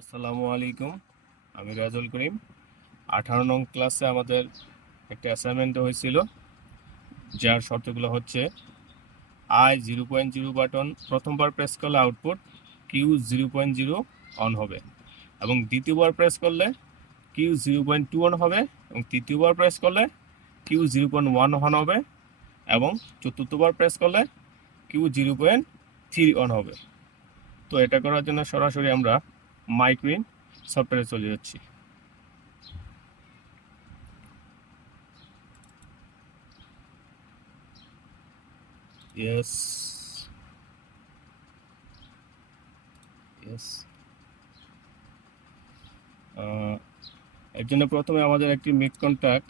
আসসালামু আলাইকুম। আমি রাজুল করিম। 18 নং ক্লাসে আমাদের একটা অ্যাসাইনমেন্ট হয়েছিল, যার শর্তগুলো হচ্ছে: I 0.0 বাটন প্রথমবার প্রেস করলে আউটপুট Q 0.0 অন হবে, এবং দ্বিতীয়বার প্রেস করলে Q 0.2 অন হবে, এবং তৃতীয়বার প্রেস করলে Q 0.1 অন হবে, এবং চতুর্থবার প্রেস করলে Q 0.3 অন হবে। তো এটা করার জন্য সরাসরি আমরা মাইক্রোইন সফটওয়্যারে চলে যাচ্ছি। Yes, yes. এর জন্য প্রথমে আমাদের একটি মেক কন্ট্যাক্ট,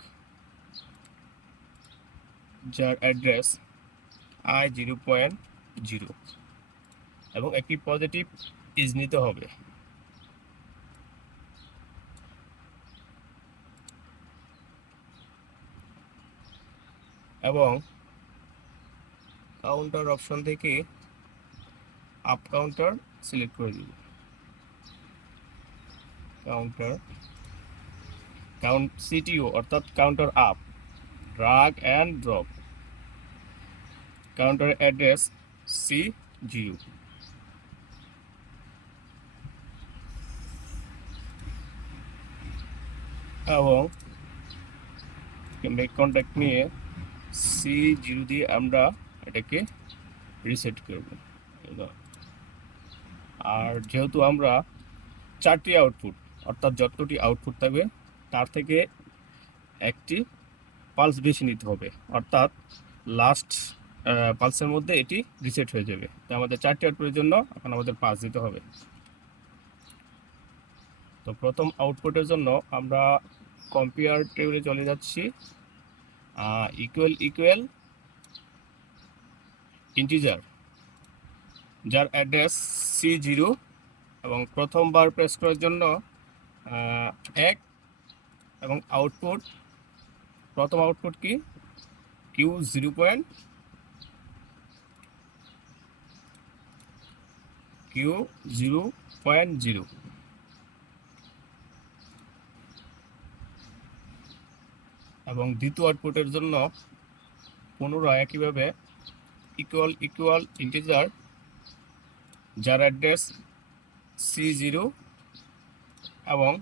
যার অ্যাড্রেস I 0.0 এবং একটি পজিটিভ ইজ নিতে হবে, এবং কাউন্টার অপশন থেকে আপ কাউন্টার সিলেক্ট করে দিব। কাউন্টার CTO অর্থাৎ counter up, drug and drop. Counter address C0, এবং মেক কন্ট্যাক্ট নিয়ে C0 দিয়ে আমরা এটাকে রিসেট করব। আর যেহেতু আমরা 4টি আউটপুট, অর্থাৎ যতটি আউটপুট থাকবে তার থেকে একটি পালস বেশি নিতে হবে, অর্থাৎ লাস্ট পালসের মধ্যে এটি রিসেট হয়ে যাবে। তো আমাদের 4টি আউটপুটের জন্য এখন আমাদের 5 দিতে হবে। তো প্রথম আউটপুটের জন্য আমরা কম্পেয়ার টেবিলে চলে যাচ্ছি। ইকুয়াল ইকুয়াল ইন্টিজার, যার অ্যাড্রেস C0, এবং প্রথমবার প্রেস করার জন্য 1, এবং আউটপুট, প্রথম আউটপুট কি Q 0.0, এবং দ্বিতীয় আউটপুটের জন্য পুনরায় একইভাবে ইকুয়াল ইকুয়াল ইন্টিজার, যার অ্যাড্রেস C0 এবং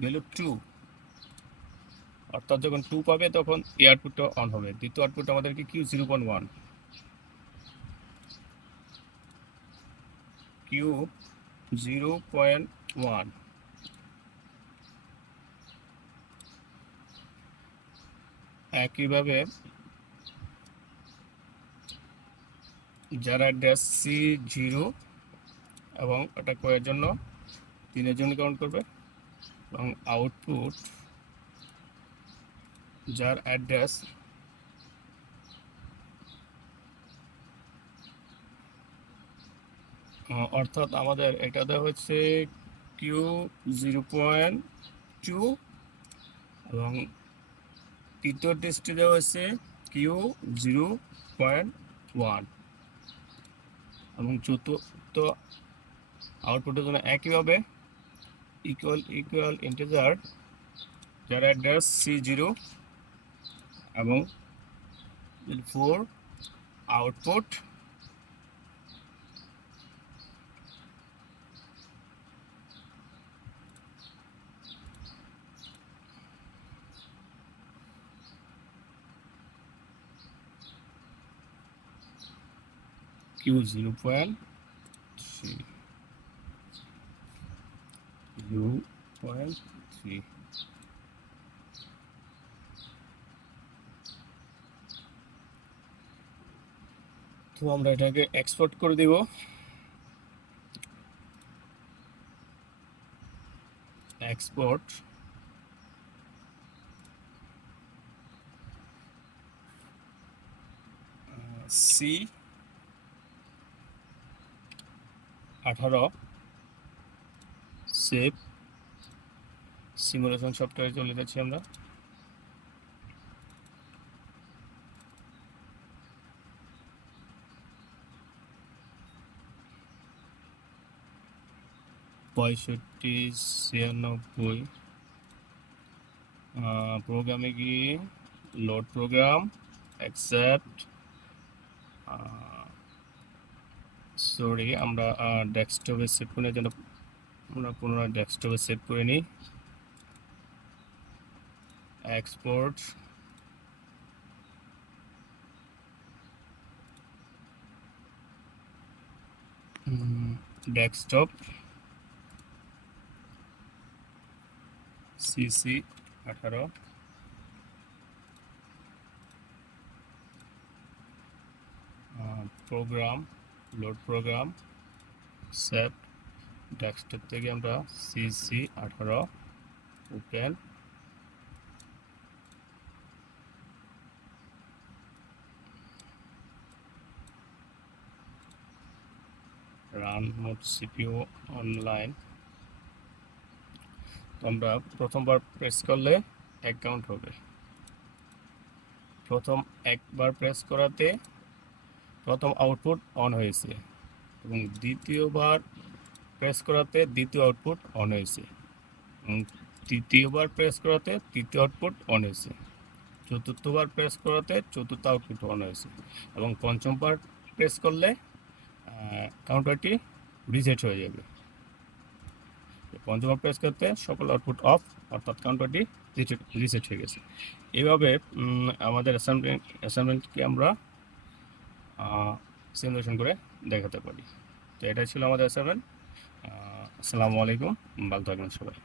ভ্যালু 2, অর্থাৎ যখন 2 পাবে তখন এই আউটপুটটা অন হবে। দ্বিতীয় আউটপুট আমাদেরকে Q 0.1, একইভাবে যার অ্যাড্রেস C0, এবং এটা করার জন্য 3-এর জন্য কাউন্ট করবে, এবং আউটপুট যার অ্যাড্রেস অর্থাৎ আমাদের এটা দেওয়া হচ্ছে Q 0.2, এবং তৃতীয় টেস্টে দেওয়া হচ্ছে Q 0.1, এবং চতুর্থ আউটপুটের জন্য একইভাবে ইকুয়াল ইকুয়াল ইন্টিজার, যার অ্যাড্রেস C0 এবং 4, আউটপুট Q 0.3, 0.3। তো আমরা এটাকে এক্সপোর্ট করে দিব। এক্সপোর্ট C18, সেভ সিমুলেশন সফটওয়্যারে চলে যাচ্ছি আমরা। 65 96 প্রোগ্রামে গিয়ে লোড প্রোগ্রাম অ্যাকসেপ্ট সরি আমরা ডেস্কটপে সেভ করে জন্য আমরা পুনরায় ডেস্কটপে সেভ করে নিই export desktop CC 18 program load program save desktop থেকে আমরা CC 18 open run mode CPU online আমরা প্রথমবার প্রেস করলে অ্যাকাউন্ট হবে প্রথম একবার প্রেস করাতে প্রথম আউটপুট অন হয়েছে এবং দ্বিতীয়বার প্রেস করাতে দ্বিতীয় আউটপুট অন হয়েছে এবং তৃতীয়বার প্রেস করাতে তৃতীয় আউটপুট অন হয়েছে চতুর্থবার প্রেস করাতে চতুর্থ আউটপুট অন হয়েছে এবং পঞ্চমবার প্রেস করলে কাউন্টারটি রিসেট হয়ে যাবে পঞ্চমবার প্রেস করতে সকল আউটপুট অফ অর্থাৎ কাউন্টারটি রিসেট হয়ে গেছে এইভাবে আমাদের অ্যাসাইনমেন্টকে আমরা সিমুলেশন করে দেখাতে পারি তো এটাই ছিল আমাদের অ্যাসাইনমেন্ট আসসালামু আলাইকুম ভালো থাকবেন সবাই